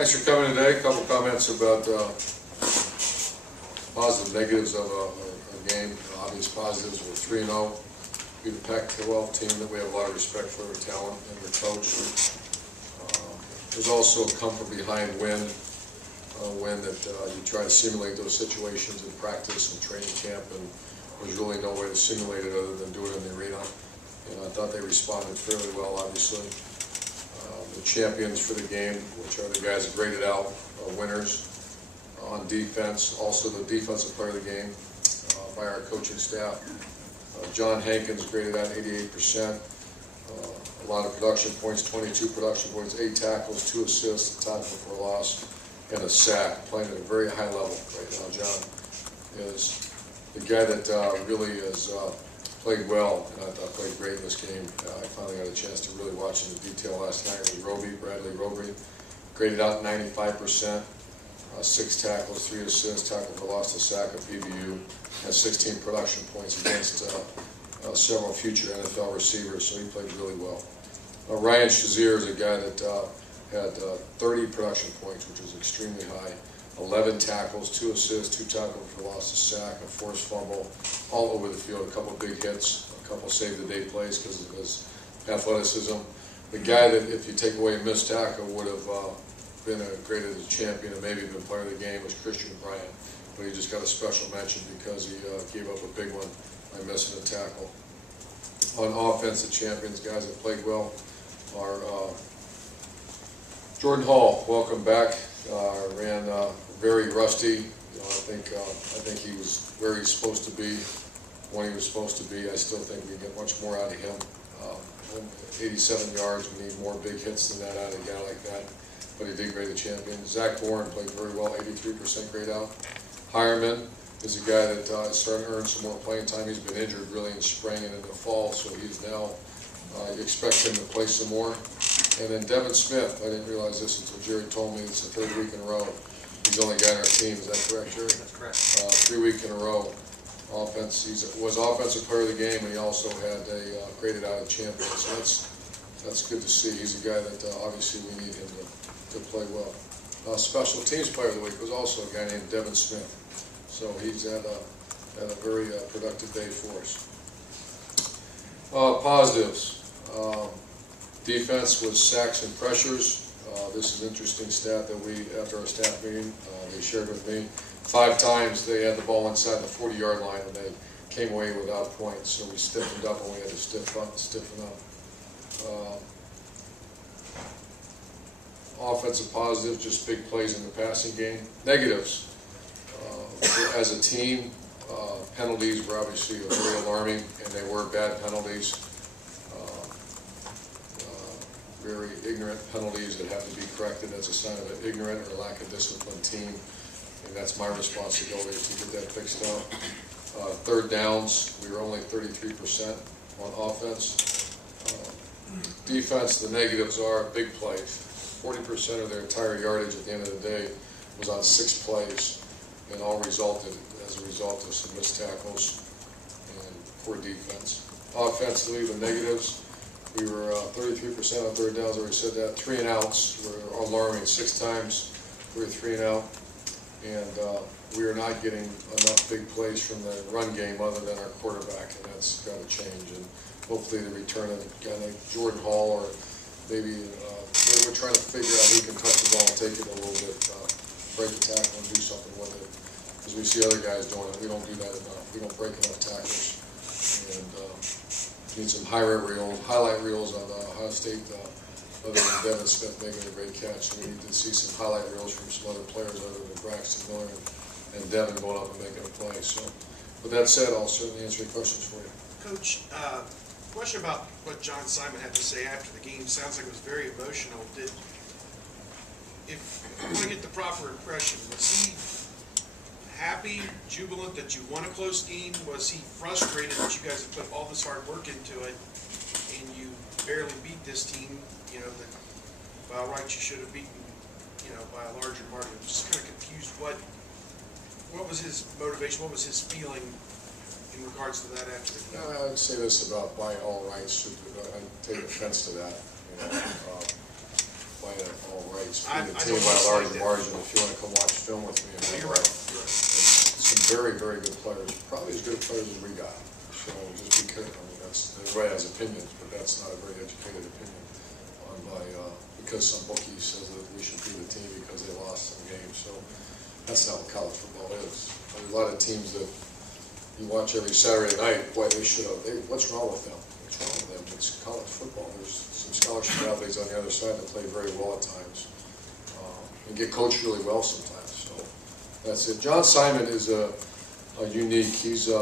Thanks for coming today. A couple comments about positive, negatives of our game. Obvious positives were 3-0. Beat a Pac-12 team that we have a lot of respect for their talent and their coach. There's also a come from behind win that you try to simulate those situations in practice and training camp, and there's really no way to simulate it other than do it in the arena. And I thought they responded fairly well, obviously. The champions for the game, which are the guys graded out, winners on defense. Also the defensive player of the game by our coaching staff. John Hankins graded out 88%. A lot of production points, 22 production points, 8 tackles, 2 assists, a tackle for a loss, and a sack. Playing at a very high level right now. John is the guy that really has played well, and I thought played great in this game. I finally got a chance to really watch in detail last night with Bradley Roby, graded out 95%, 6 tackles, 3 assists, tackle for loss, a sack, a PBU, has 16 production points against several future NFL receivers, so he played really well. Ryan Shazier is a guy that had 30 production points, which was extremely high. 11 tackles, 2 assists, 2 tackles for loss, a sack, a forced fumble, all over the field. A couple big hits, a couple save-the-day plays because of his athleticism. The guy that, if you take away a missed tackle, would have been graded as a champion and maybe been player of the game was Christian Bryant. But he just got a special mention because he gave up a big one by missing a tackle. On offense, the champions, guys that played well, are Jordan Hall, welcome back. Ran very rusty. I think he was where he's supposed to be, when he was supposed to be. I still think we get much more out of him. 87 yards. We need more big hits than that out of a guy like that. But he did grade the champion. Zach Bourne played very well, 83% grade out. Hireman is a guy that is starting to earn some more playing time. He's been injured really in spring and in the fall, so he's now, you expect him to play some more. And then Devin Smith, I didn't realize this until Jerry told me, it's the 3rd week in a row. He's the only guy on our team, is that correct, Jerry? That's correct. 3 weeks in a row. Offense, he was offensive player of the game, and he also had a graded out a champion, so that's good to see. He's a guy that obviously we need him to play well. Special teams player of the week was also a guy named Devin Smith, so he's had a very productive day for us. Positives. Defense was sacks and pressures. This is an interesting stat that after our staff meeting, they shared with me. 5 times they had the ball inside the 40-yard line and they came away without points, so we stiffened up and we had to stiffen up. Offensive positives, just big plays in the passing game. Negatives, as a team, penalties were obviously very alarming, and they were bad penalties. Very ignorant penalties that have to be corrected. That's a sign of an ignorant or lack of disciplined team, and that's my responsibility to get that fixed out. 3rd downs, we were only 33% on offense. Defense, the negatives are big plays. 40% of their entire yardage at the end of the day was on 6 plays, and all resulted as a result of some missed tackles and poor defense. Offensively, the negatives, we were 33% on 3rd downs, I already said that. 3 and outs were alarming. 6 times we were 3 and out, and we are not getting enough big plays from the run game other than our quarterback, and that's got to change. And hopefully the return of a guy like Jordan Hall, or maybe we're trying to figure out who can touch the ball and take it a little bit, break the tackle and do something with it, because we see other guys doing it. We don't do that enough. We don't break enough tackles, and need some highlight reels on Ohio State, other than Devin Smith making a great catch. We need to see some highlight reels from some other players other than Braxton Miller and Devin going up and making a play. So, with that said, I'll certainly answer your questions for you. Coach, question about what John Simon had to say after the game. Sounds like it was very emotional. If I want to get the proper impression, was he happy, jubilant that you won a close game? Was he frustrated that you guys have put all this hard work into it and you barely beat this team, that by all rights you should have beaten, by a larger margin? I'm just kind of confused. What was his motivation? What was his feeling in regards to that after the game? I would say this about by all rights. I take offense to that. by all rights, I being a don't team by a wanna large say that. margin. If you want to come watch film with me, You're and right, you're right. some very, very good players, probably as good players as we got. So just be careful. I mean, everybody has opinions, but that's not a very educated opinion because some bookie says that we should be the team because they lost some games. So that's not what college football is. There's a lot of teams that you watch every Saturday night, boy, they should have, what's wrong with them? What's wrong with them? It's college football. There's some scholarship athletes on the other side that play very well at times and get coached really well sometimes. So that's it. John Simon is a unique, he's we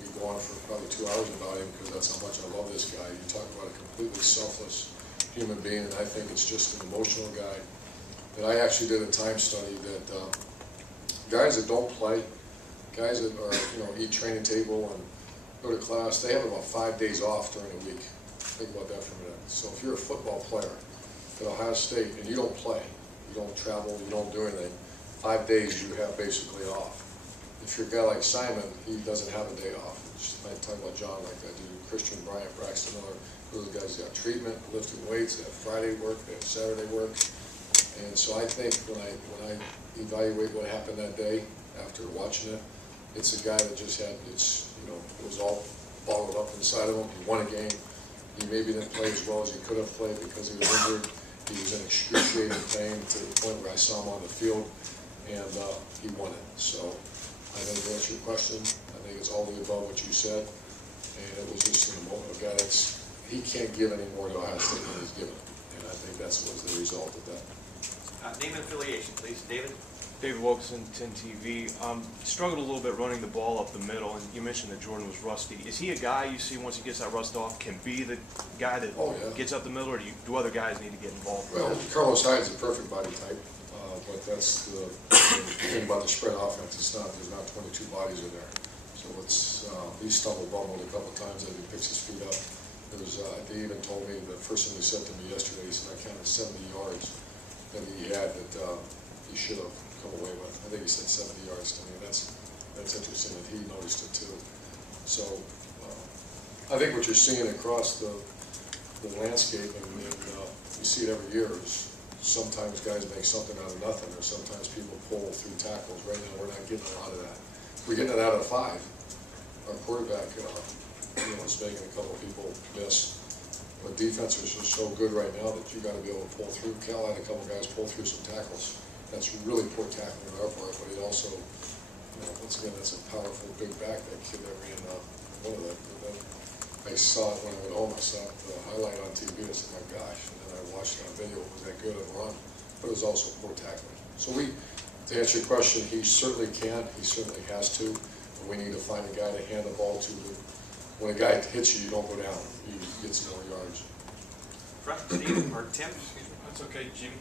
could go on for probably 2 hours about him because that's how much I love this guy. You talk about a completely selfless human being, and I think it's just an emotional guy. And I actually did a time study that guys that don't play, guys that are, eat training table and go to class, they have about 5 days off during the week. Think about that for a minute. So if you're a football player at Ohio State and you don't play, you don't travel, you don't do anything, 5 days you have basically off. If you're a guy like Simon, he doesn't have a day off. I talk about John like that. Christian Bryant, Braxton Miller, those guys got treatment, lifting weights, they have Friday work, they have Saturday work. And so I think when I evaluate what happened that day after watching it, it's a guy that just had, it was all bottled up inside of him. He won a game. He maybe didn't play as well as he could have played because he was injured. He was in excruciating pain to the point where I saw him on the field, and he won it. So I think to answer your question, I think it's all the above what you said, and it was just a moment of guy he can't give any more to Ohio State than he's given, and I think that was the result of that. Name and affiliation, please. David? David Wilkerson, 10 TV. Struggled a little bit running the ball up the middle, and you mentioned that Jordan was rusty. Is he a guy you see once he gets that rust off can be the guy that gets up the middle, or do other guys need to get involved? Well, Carlos Hyde's a perfect body type, but that's the thing about the spread offense. There's not 22 bodies in there. So he bumbled a couple times as he picks his feet up. They even told me, the first thing they said to me yesterday, he said, I counted 70 yards that he had that he should have come away with. I think he said 70 yards to me. That's interesting that he noticed it too. So I think what you're seeing across the landscape, and you see it every year, is sometimes guys make something out of nothing, or sometimes people pull through tackles. Right now, we're not getting a lot of that. We're getting it out of 5. Our quarterback is making a couple of people miss. But defenses are so good right now that you got to be able to pull through. Cal had a couple guys pull through some tackles. That's really poor tackling on our part, but he also, once again, that's a powerful big back, that kid that ran one of them. I saw it when I went home. I saw the highlight on TV. I said, my gosh. And then I watched it on video. It was that good of a run, but it was also poor tackling. So to answer your question, he certainly can. He certainly has to. But we need to find a guy to hand the ball to. When a guy hits you, you don't go down. You get some more yards. Front, Steve, or Tim? That's okay, Jimmy.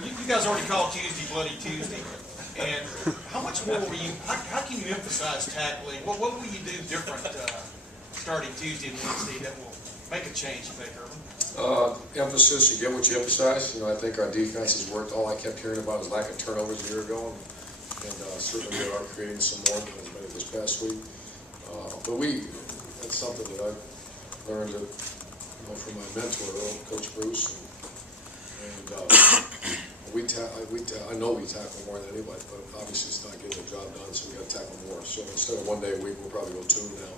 You guys already called Tuesday Bloody Tuesday, and how much more will you? How can you emphasize tackling? What will you do different starting Tuesday and Wednesday that will make a change? You think, Urban? Emphasis. You get what you emphasize. I think our defense has worked. All I kept hearing about is lack of turnovers a year ago, and certainly we are creating some more this past week. But that's something that I've learned from my mentor, Coach Bruce. And I know we tackle more than anybody, but obviously it's not getting the job done, so we got to tackle more. So instead of 1 day a week, we'll probably go 2 now.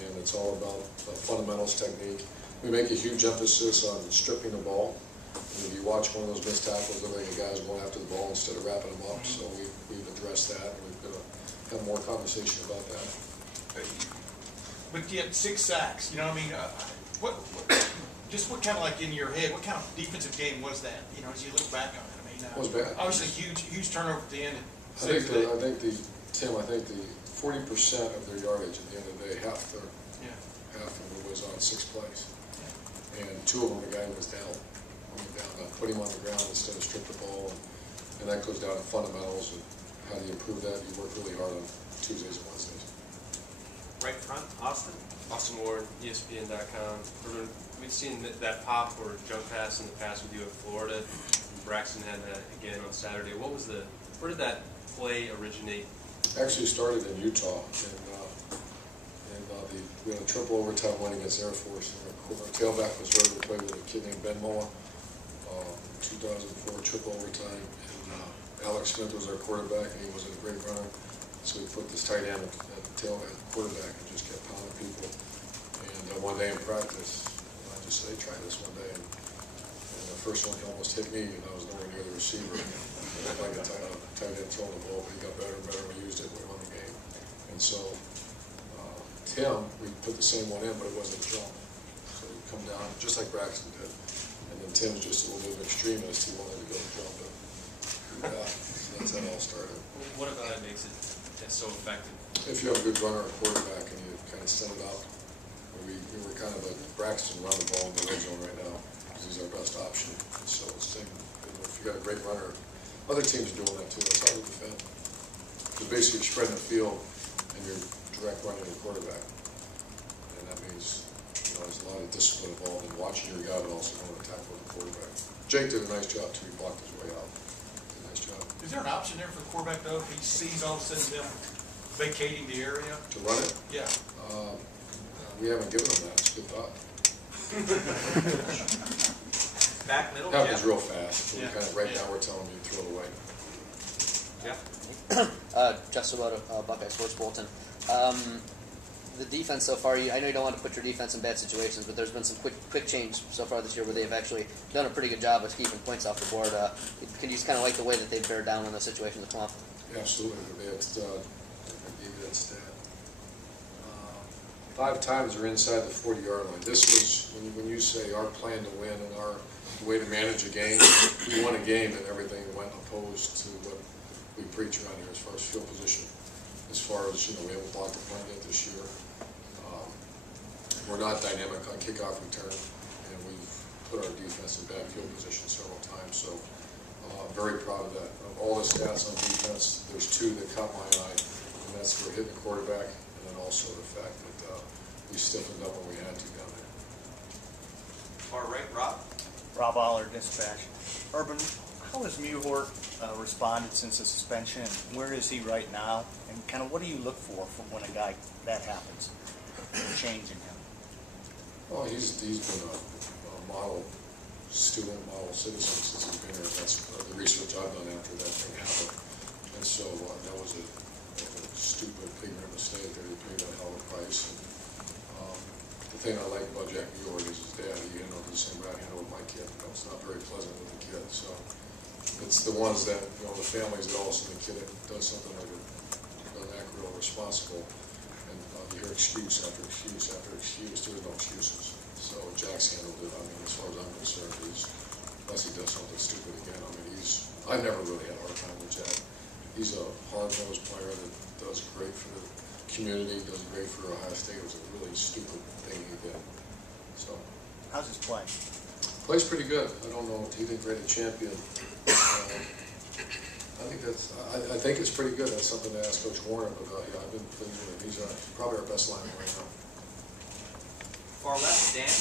And it's all about fundamentals, technique. We make a huge emphasis on stripping the ball. If you watch one of those missed tackles, look like the guys going after the ball instead of wrapping them up. So we've addressed that, and we're going to have more conversation about that. But yet 6 sacks. What kind of like in your head? What kind of defensive game was that? As you look back on it, It was bad. Obviously, huge turnover at the end. I think the 40% of their yardage at the end of the day, half of it was on 6 plays, and 2 of them the guy was down. Put him on the ground instead of strip the ball, and that goes down to fundamentals and how do you improve that. You work really hard on Tuesdays and Wednesdays. Right front, Austin? Austin Ward, ESPN.com. We've seen that pop or jump pass in the past with you at Florida. Braxton had that again on Saturday. Where did that play originate? Actually started in Utah, and we had a triple overtime win against Air Force, and our tailback was ready to play with a kid named Ben Moa, 2004 triple overtime, and Alex Smith was our quarterback, and he wasn't a great runner, so we put this tight end at quarterback and just kept pounding people. And one day in practice, I just said, hey, try this one day, and the first one almost hit me, and I was nowhere near the receiver. I like a tight end throwing the ball, but he got better and better, and we used it, we won the game. And so, Tim, we put the same one in, but it wasn't a jump. So he come down, just like Braxton did. And then Tim's just a little bit of an extremist. He wanted to go jump it. So that's how it all started. What about it makes it so effective? If you have a good runner or quarterback and you kind of set it up, we were kind of a Braxton run the ball in the red zone right now because he's our best option. So it's the same, if you got a great runner, other teams are doing that too. It's hard to defend. Because basically you're spreading the field and you're direct running the quarterback. And that means, there's a lot of discipline involved in watching your guy, but also going to tackle the quarterback. Jake did a nice job too. He blocked his way out. Did a nice job. Is there an option there for the quarterback though, if he sees all of a sudden them vacating the area? To run it? Yeah. We haven't given him that. It's a good thought. Back middle, Happens Jeff? real fast. Yeah. Kind of right now we're telling you to throw it away. Jeff? Jeff Sobota, Buckeye Sports Bulletin. The defense so far, I know you don't want to put your defense in bad situations, but there's been some quick change so far this year where they've actually done a pretty good job of keeping points off the board. Can you just kind of like the way that they bear down when those situations come up? Absolutely. I gave you that stat. 5 times we're inside the 40-yard line. This was, when you say our plan to win and our way to manage a game, we won a game and everything went opposed to what we preach around here as far as field position. As far as, we haven't blocked the punt yet this year. We're not dynamic on kickoff return, and we've put our defense in bad field position several times, so I'm very proud of that. Of all the stats on defense, there's 2 that caught my eye, and that's we're hitting the quarterback, and then also the fact that we stiffened up when we had to down there. Far right, Rob? Rob Aller, Dispatch. Urban, how has Muhort responded since the suspension? Where is he right now? And kind of what do you look for when a guy that happens, change in him? Well, he's been a model student, model citizen since he's been here. That's the research I've done after that thing happened. And so that was a stupid, ignorant mistake that he paid a hell of a price. And, the thing I like about Jack Muhort is his dad. He ended up the same route he ended with my kid. It's not very pleasant with the kid. So it's the ones that, the families that all of a sudden the kid does something like doesn't act real responsible. You hear excuse after excuse after excuse. There's no excuses. So Jack's handled it. I mean, as far as I'm concerned, unless he does something stupid again, I've never really had a hard time with Jack. He's a hard-nosed player that does great for the community, does great for Ohio State. It was a really stupid thing he did. So. How's his play? Plays pretty good. I don't know. He did great at champion. I think it's pretty good. That's something to ask Coach Warner, but yeah, I've been pleased with him. He's probably our best lineman right now. Far left, Dan?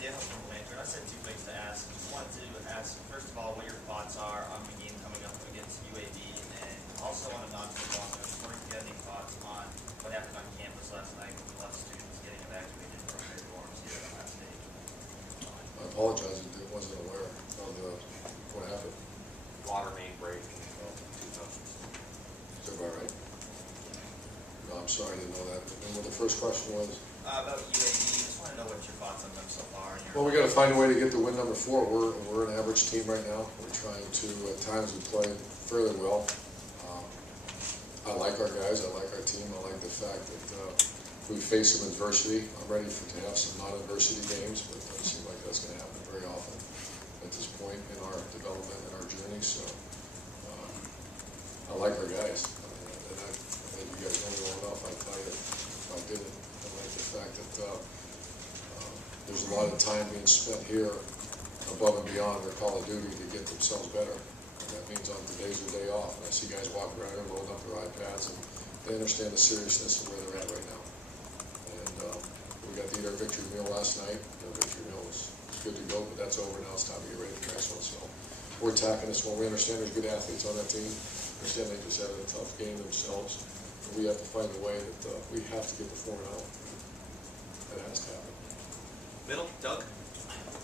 Dan from Lantern. I said 2 things to ask. Just wanted to ask, first of all, what your thoughts are on the game coming up against UAB, and also on a non-football note, just wondering if you have any thoughts on what happened on campus last night with a lot of students getting evacuated from their dorms here at Ohio State. I apologize. I wasn't aware of what happened. Water main break. Is that about right? No, I'm sorry, I didn't know that. And what the first question was? About UAB, just want to know what your thoughts on them so far. Well, we got to find a way to get to win number 4. We're an average team right now. We're trying to, at times, we play fairly well. I like our guys. I like our team. I like the fact that we face some adversity. I'm ready to have some non-adversity games, but it doesn't seem like that's going to happen very often at this point in our development and our journey. So I like our guys. And I think you guys know me well enough. I'd tell you if I didn't. I like the fact that there's a lot of time being spent here above and beyond their Call of Duty to get themselves better. And that means on the days of day off. And I see guys walking around and loading up their iPads, and they understand the seriousness of where they're at right now. And we got to eat our victory meal last night. The victory meal was good to go, but that's over now. It's time to get ready to transfer. So we're attacking this one. We understand there's good athletes on that team. We understand they just had a tough game themselves. we have to find a way that we have to get the 4-0. That has to happen. Middle, Doug?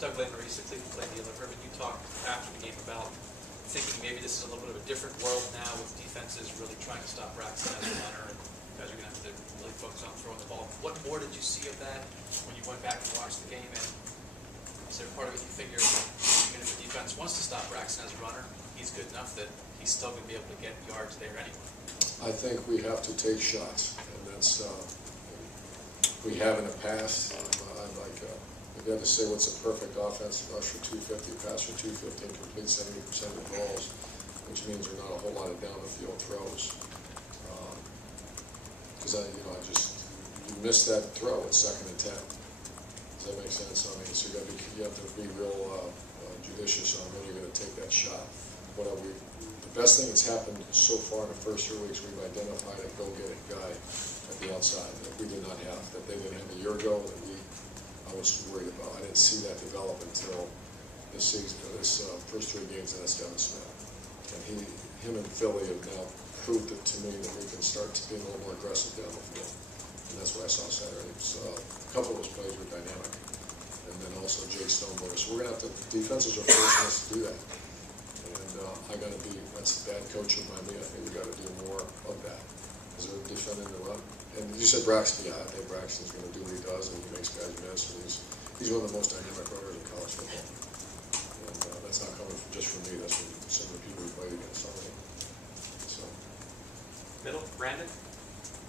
Doug Lander, East of Cleveland, Plain Dealer. Urban, you talked after the game about thinking maybe this is a little bit of a different world now with defenses really trying to stop Braxton as a runner, and you guys are going to have to really focus on throwing the ball. What more did you see of that when you went back and watched the game? And is there part of it you figure, even if the defense wants to stop Braxton as a runner, he's good enough that he's still going to be able to get yards there anyway? I think we have to take shots, and that's, we have in the past. I'd like, if you had to say what's a perfect offense, rush for 250, pass for 250, and complete 70% of the balls, which means there are not a whole lot of down the field throws. Because you miss that throw at 2nd and 10. Does that make sense? I mean, so you have to be real judicious on when you're going to take that shot. The best thing that's happened so far in the first 3 weeks, we've identified a go-get-it guy at the outside that we did not have, that they didn't have a year ago, that I was worried about. I didn't see that develop until this season, this first 3 games against Devin Smith. And him and Philly have now proved it to me that we can start to be a little more aggressive down the field. And that's what I saw Saturday. So a couple of those plays were dynamic. And then also Jake Stoneberg. So we're going to have to, defenses are forcing us to do that. And that's bad coaching by me. I think we got to do more of that. Because they're defending the run. And you said Braxton, yeah, I think Braxton's going to do what he does, and he makes guys miss. And he's one of the most dynamic runners in college football. And that's not coming just from me. That's from some of the people we played against already. So. Middle, Brandon?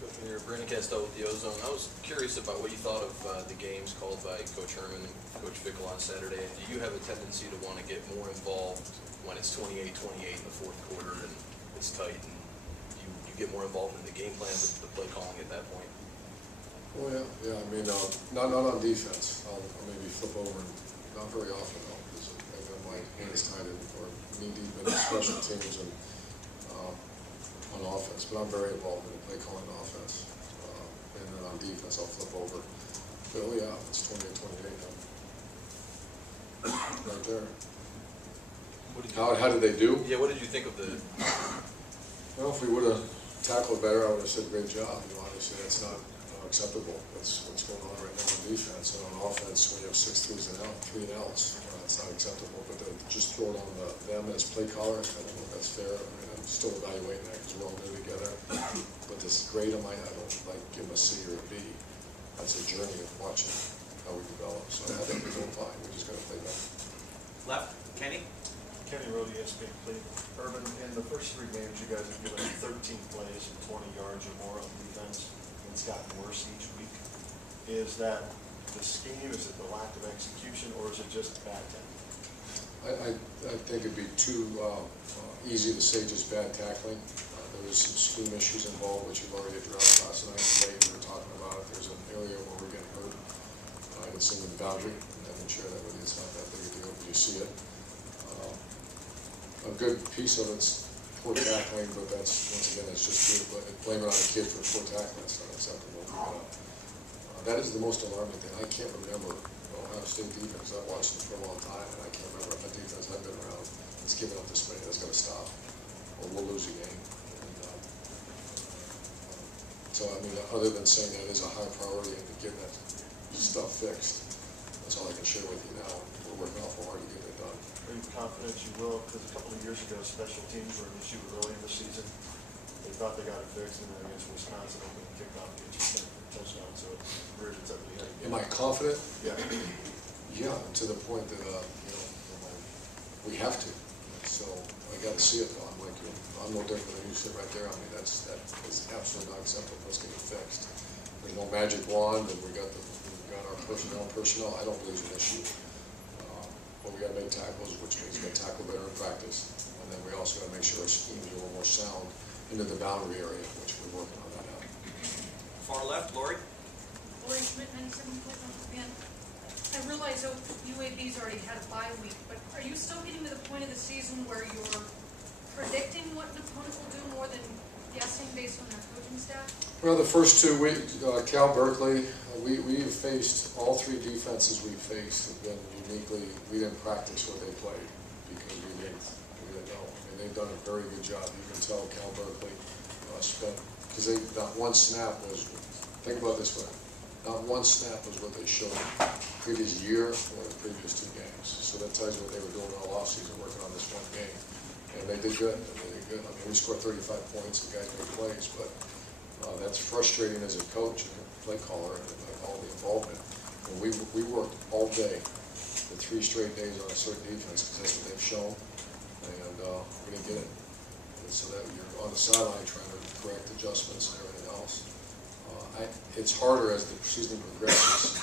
Commissioner Brandon Castel with the Ozone. I was curious about what you thought of the games called by Coach Herman and Coach Fickle on Saturday. And do you have a tendency to want to get more involved when it's 28-28 in the 4th quarter and it's tight, and you get more involved in the game plan, the play calling at that point? Oh, yeah. I mean, not on defense. I'll maybe flip over, and not very often though, because I got my hands tied in or knee deep in special teams and on offense. But I'm very involved in the play calling offense. And then on defense, I'll flip over. But yeah, it's 28-28 now. Right there. How did they do? Yeah, what did you think of the? Well, if we would have tackled better, I would have said great job. Obviously that's not acceptable. That's what's going on right now on defense. And on offense, when you have 6 3s and 3 and outs, it's not acceptable. But just throw it on them as play callers, I don't know if that's fair. I mean, I'm still evaluating that because we're all new together. But this grade them, I don't like give them a C or a B. That's a journey of watching how we develop. So I think we're doing fine. We just got to play better. Left, Kenny? Kenny Rode, ESPN Cleveland. Urban, in the first 3 games, you guys have given 13 plays and 20 yards or more on defense. It's gotten worse each week. Is that the scheme? Is it the lack of execution, or is it just bad tackling? I think it'd be too easy to say just bad tackling. There was some scheme issues involved, which we've already addressed last night. Today we were talking about if there's an area where we're getting hurt. It's in the boundary. I can share that with you. It's not that big a deal, but you see it. A good piece of it's poor tackling, but that's, once again, it's just blame it on a kid for poor tackling. It's not acceptable. That is the most alarming thing. I can't remember Ohio State defense. I've watched them for a long time, and I can't remember if a defense I've been around that's given up this many. That's got to stop, or we'll lose a game. And, so, I mean, other than saying that is a high priority and getting that stuff fixed, that's all I can share with you now. We're working awful hard to get it done. Are you confident you will? Because a couple of years ago, special teams were an issue early in the season. They thought they got it fixed, and then against Wisconsin, opening kickoff, get you a touchdown, so it reared its ugly head. Am I confident? Yeah. Yeah, to the point that we have to. So I got to see it though. I'm like, I'm no different than you sit right there. I mean, that is absolutely not acceptable. Let's get it fixed. There's no magic wand, and we got our personnel. I don't believe it's an issue. But we got to make tackles, which means we got to tackle better in practice. And then we also got to make sure our schemes are a little more sound into the boundary area, which we're working on that now. Far left, Lori? Lori Schmidt, 97 Cleveland. I realize UAB's already had a bye week, but are you still getting to the point of the season where you're predicting what an opponent will do more than guessing based on their coaching staff? Well, the first 2 weeks, Cal Berkeley, we've faced, all 3 defenses we've faced have been uniquely, we didn't practice what they played because we didn't know. And they've done a very good job. You can tell Cal Berkeley spent because not one snap was, think about it this way, not one snap was what they showed previous year or the previous 2 games. So that tells you what they were doing all offseason, working on this one game. And they did good. I mean, we scored 35 points, the guys made plays, but that's frustrating as a coach and a play caller and all the involvement. And we worked all day, the 3 straight days on a certain defense, because that's what they've shown, and we didn't get it. And so that you're on the sideline trying to correct adjustments and everything else. It's harder as the season progresses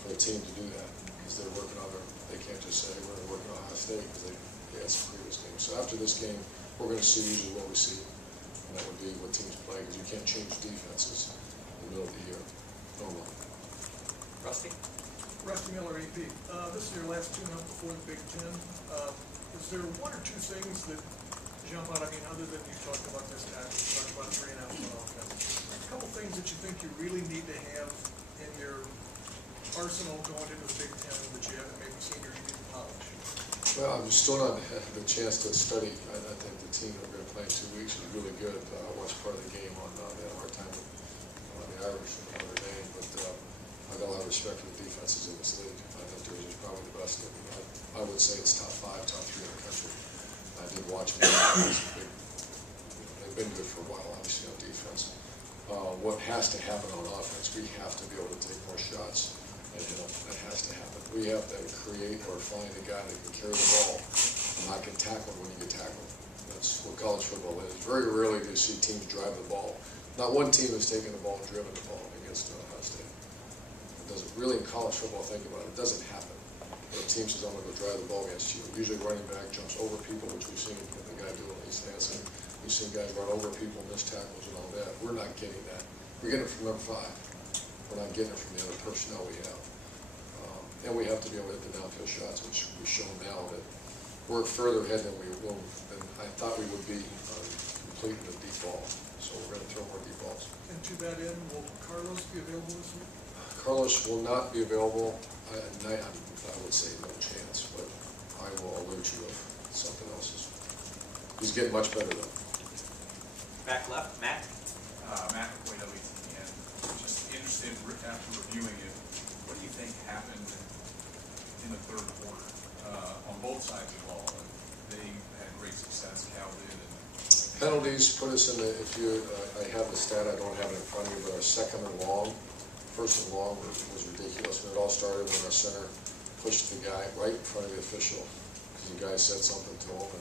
for the team to do that, because they're working on they can't just say we're working on Ohio State, because they had some previous games. So after this game, we're going to see usually what we see, and that would be what teams play, because you can't change defenses in the middle of the year normally. Rusty? Rusty Miller, AP. This is your last tune-up before the Big Ten. Is there 1 or 2 things that jump out? I mean, other than you talked about this tackle, you talked about 3 and outs on offense. A couple things that you think you really need to have in your arsenal going into the Big Ten that you haven't maybe seen or you need to polish. Well, I'm still not had the chance to study. I think the team that we're going to play in 2 weeks is really good. I watched part of the game on they had a hard time with the Irish from Notre Dame, but I got a lot of respect for the defenses in this league. I think theirs is probably the best. I would say it's top 5, top 3 in the country. I did watch them. They've been good for a while, obviously, on defense. What has to happen on offense, we have to be able to take more shots and hit them. That has to happen. We have to create or find a guy that can carry the ball and not get tackled when you get tackled. That's what college football is. Very rarely do you see teams drive the ball. Not one team has taken the ball and driven the ball against Ohio State. It doesn't really in college football, think about it, it doesn't happen. The team says, I'm going to go drive the ball against you. Usually running back jumps over people, which we've seen the guy do in East Lansing. We've seen guys run over people, miss tackles and all that. We're not getting that. We're getting it from number 5. We're not getting it from the other personnel we have. And we have to be able to hit the downfield shots, which we've shown now that we're further ahead than than I thought we would be completing the deep ball. So we're going to throw more deep balls. And to that end, will Carlos be available this week? Carlos will not be available. I would say no chance, but I will alert you if something else is. He's getting much better though. Back left, Matt? Matt McQuaid, and just interested after reviewing it, what do you think happened in the 3rd quarter on both sides of the ball? They had great success, Cal did. Penalties put us in the, I have the stat, I don't have it in front of me, but our 2nd and long, 1st and long was ridiculous. And it all started when our center pushed the guy right in front of the official, because the guy said something to him.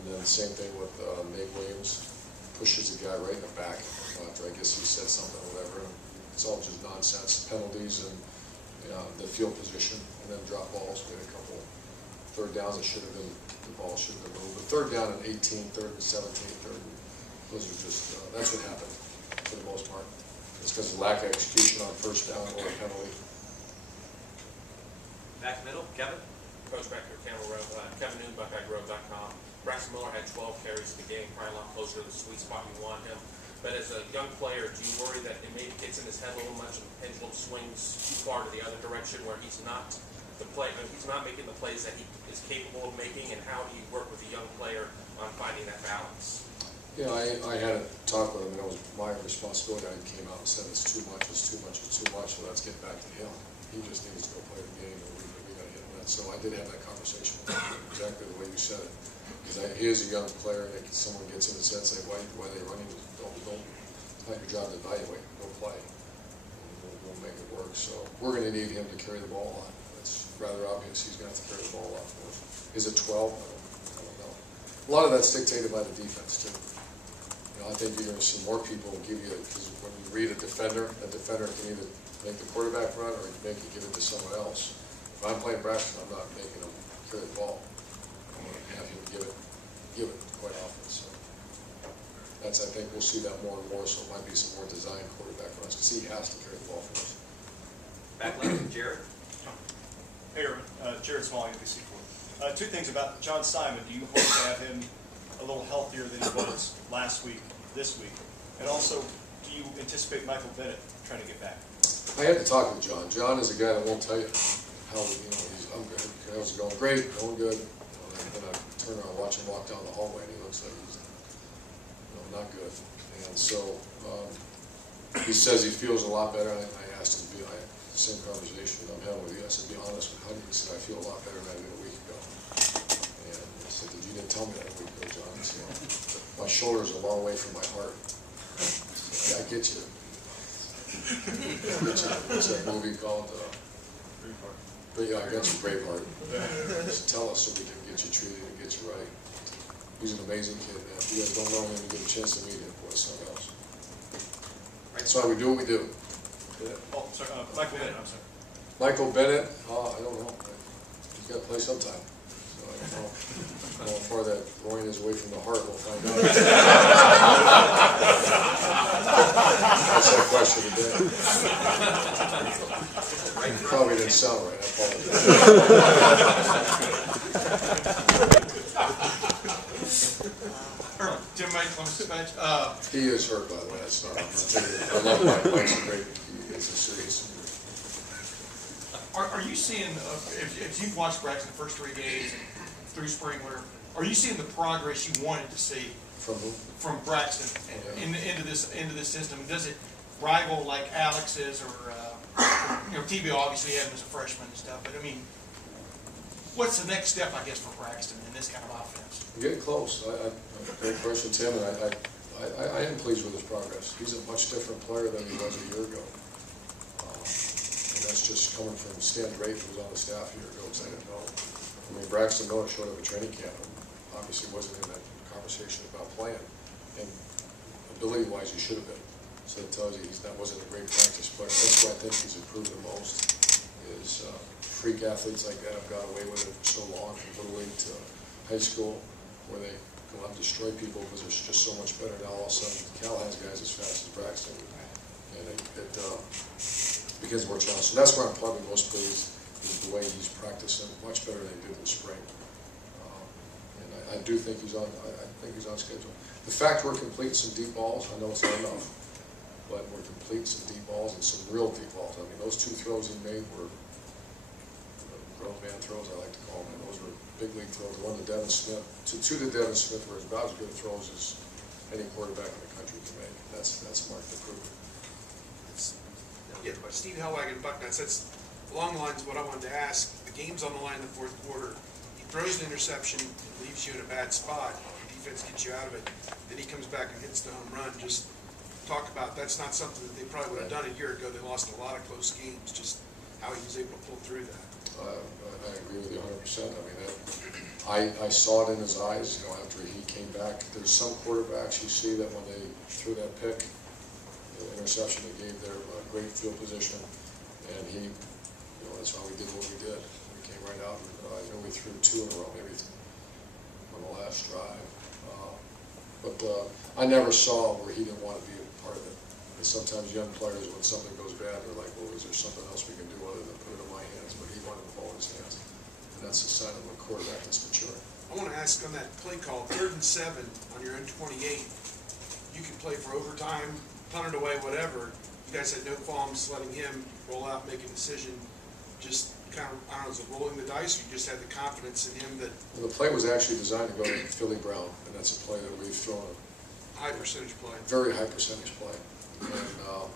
And then the same thing with Nate Williams, pushes the guy right in the back after I guess he said something or whatever. And it's all just nonsense, penalties and the field position, and then drop balls. We had a couple 3rd downs that should have been, the ball should have been moved. But 3rd down and 18, 3rd and 17, 3rd, those are just, that's what happened for the most part. It's because of lack of execution on 1st down or a penalty. Back middle, Kevin? Coach back here, Kevin Newton, BuckeyeGrove.com. Braxton Miller had 12 carries in the game, probably a lot closer to the sweet spot you want him. But as a young player, do you worry that it maybe gets in his head a little much and the pendulum swings too far to the other direction where he's not making the plays that he is capable of making, and how do you work with a young player on finding that balance? Yeah, I had a talk with him, and it was my responsibility. I came out and said, it's too much, so let's get back to him. He just needs to go play the game, and we got to hit him. And so I did have that conversation with him, exactly the way you said it. Because he is a young player, and if someone gets in his head and say, why are they running? Don't, it's not your job to evaluate, go play. And we'll make it work. So we're going to need him to carry the ball a lot. It's rather obvious he's going to have to carry the ball a lot for us. Is it 12? I don't know. A lot of that's dictated by the defense, too. I think you're going to see more people give you, because when you read a defender can either make the quarterback run or make it give it to someone else. If I'm playing Braxton, I'm not making him carry the ball. I'm going to have him give it quite often. So that's, I think we'll see that more and more. So it might be some more design quarterback runs because he has to carry the ball for us. Back left, Jared. Hey, Jared Small, NBC 4. 2 things about John Simon. Do you hope to have him a little healthier than he was last week, this week? And also, do you anticipate Michael Bennett trying to get back? I had to talk with John. John is a guy that won't tell you how, how's it going? Great, going good. And then I turn around and watch him walk down the hallway, and he looks like not good. And so he says he feels a lot better. I asked him to be, the same conversation I'm having with you. I said, be honest with Huddy. He said, I feel a lot better than I did a week ago. And I said, you didn't tell me that a week ago, John. He said, my shoulder's a long way from my heart. I get you. What's that movie called? Yeah, I got you, Braveheart. Just tell us so we can get you treated and get you right. He's an amazing kid, man. If you guys don't know him, you get a chance to meet him, boy, something else. That's why we do what we do. Oh, sorry, Michael Bennett, I'm sorry. Michael Bennett, I don't know. He's got to play sometime. So I don't know how far that groin is away from the heart. We'll find out. That's that question today. Probably didn't sound right. I apologize. Tim Mike on suspension. He is hurt, by the way. That's not. I love Mike. Mike's a great. He's a serious. Are you seeing, if you've watched Braxton the first 3 games and through spring, whatever, are you seeing the progress you wanted to see From who? from Braxton into this system? Does it rival like Alex's or TB obviously had him as a freshman and stuff, but I mean, what's the next step, I guess, for Braxton in this kind of offense? We're getting close. Great question, Tim, and I am pleased with his progress. He's a much different player than he was a year ago. And that's just coming from Stan Drayton, who was on the staff a year ago, because I didn't know. I mean, Braxton Miller showed up at training camp and obviously wasn't in that conversation about playing. And ability-wise, he should have been. So it tells you that wasn't a great practice player. That's where I think he's improved the most, is freak athletes like that have got away with it for so long, from Little League to high school, where they go out and destroy people because they're just so much better. Now all of a sudden, Cal has guys as fast as Braxton, and it begins to work out. So that's where I'm probably most pleased, is the way he's practicing much better than he did in the spring. And I do think he's on. I think he's on schedule. The fact we're completing some deep balls, I know it's not enough, but we're completing some deep balls and some real deep balls. I mean, those 2 throws he made were grown man throws, I like to call them. Those were big league throws. One to Devin Smith, two to Devin Smith were about as good throws as any quarterback in the country can make. That's marked improvement. Yeah, Steve Hellwagon, Bucknuts, that's along the lines of what I wanted to ask. The game's on the line in the 4th quarter. He throws an interception and leaves you in a bad spot. The defense gets you out of it. Then he comes back and hits the home run. Just talk about, that's not something that they probably would have done a year ago. They lost a lot of close games. Just how he was able to pull through that. I agree with you 100%. I mean, I saw it in his eyes, after he came back. There's some quarterbacks you see that when they threw that pick, the interception, they gave their great field position, and he, that's why we did what we did. We came right out, and I know we threw 2 in a row, maybe on the last drive. But I never saw where he didn't want to be a part of it. And sometimes young players, when something goes bad, they're like, well, is there something else we can do other than put it in my hands? But he wanted the ball in his hands. And that's a sign of a quarterback that's mature. I want to ask on that play call, 3rd and 7 on your own 28, you can play for overtime, punt it away, whatever. You guys had no qualms letting him roll out, make a decision, just kind of, I don't know, is it rolling the dice, or you just had the confidence in him that... Well, the play was actually designed to go to Philly Brown, and that's a play that we've thrown a high percentage play. Very high percentage play. And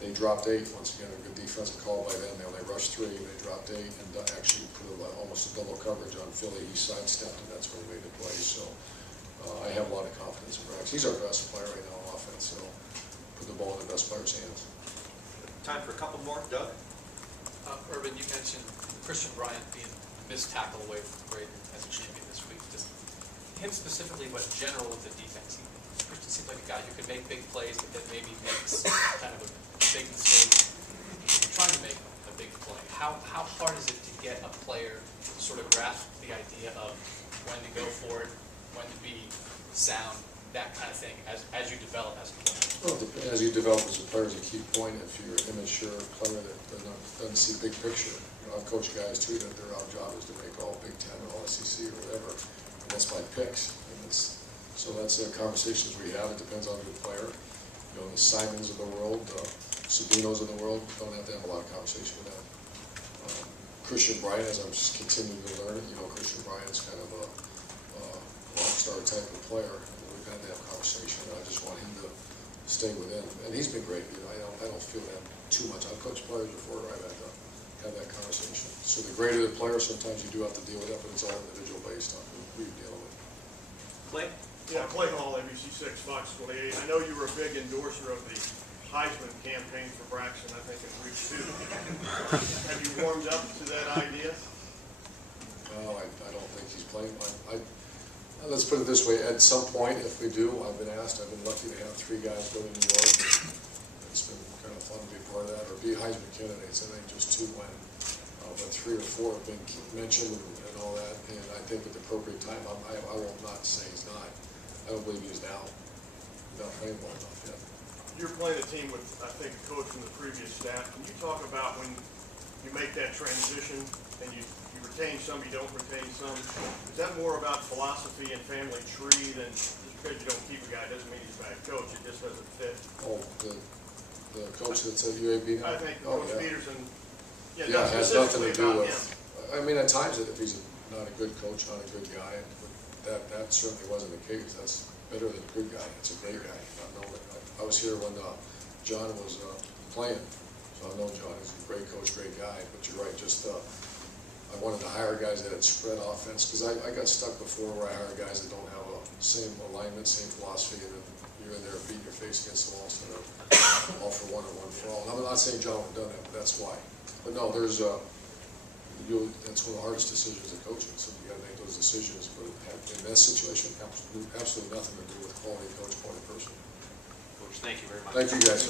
they dropped 8, once again, a good defensive call by them. They only rushed 3, they dropped 8, and actually put almost a double coverage on Philly. He sidestepped, and that's when he made the play. So I have a lot of confidence in Brax. He's our best player right now on offense, so put the ball in the best player's hands. Time for a couple more. Doug? Urban, you mentioned Christian Bryant being missed tackle away from Braden as a champion this week. Just him specifically, but in general with the defense. Christian seems like a guy who can make big plays, but then maybe makes kind of a big mistake trying to make a big play. How hard is it to get a player to sort of grasp the idea of when to go for it, when to be sound, that kind of thing, as you develop as a player? Well, as you develop as a player is a key point. If you're an immature player that doesn't see big picture, I've coached guys too that their job is to make all Big Ten or all SEC or whatever, and that's by picks. And so that's the conversations we have. It depends on the player. The Simons of the world, Sabinos of the world, don't have to have a lot of conversation with them. Christian Bryant, as I'm just continuing to learn it, Christian Bryant's kind of a rock star type of player. We've had to have a conversation, and I just want him to stay within, and he's been great, you know, I don't feel that too much. I've coached players before, I've had to have that conversation. So the greater the player, sometimes you do have to deal with that, but it's all individual based on who you're dealing with. Clay? Yeah, Clay Hall, ABC6, Fox 28. I know you were a big endorser of the Heisman campaign for Braxton, I think in week 2. Have you warmed up to that idea? No, I don't think he's playing. Let's put it this way, at some point, if we do, I've been asked, I've been lucky to have 3 guys go to New York. It's been kind of fun to be part of that, or be Heisman candidates. I think just 2 went, but 3 or 4 have been mentioned and all that, and I think at the appropriate time, I will not say he's not. I don't believe he's now. He's not playing well enough yet. You're playing a team with, I think, a coach from the previous staff. Can you talk about when you make that transition and you retain some, you don't retain some? Is that more about philosophy and family tree than just because you don't keep a guy doesn't mean he's a bad coach, it just doesn't fit? Oh, the coach that's at UAB now? I think Coach Peterson, yeah, it has nothing to do about with, him. I mean, at times, if he's not a good coach, not a good guy, that certainly wasn't the case. That's better than a good guy. It's a great guy. I know it. I was here when John was playing, so I know John is a great coach, great guy, but you're right, just I wanted to hire guys that had spread offense, because I got stuck before where I hired guys that don't have a same alignment, same philosophy, and then you're in there beating your face against the wall instead of all for one and one for all. And I'm not saying John would have done that, but that's why. But no, there's that's one of the hardest decisions in coaching, so you got to make those decisions, but in that situation, absolutely nothing to do with quality coach, quality person. Coach, thank you very much. Thank you, guys.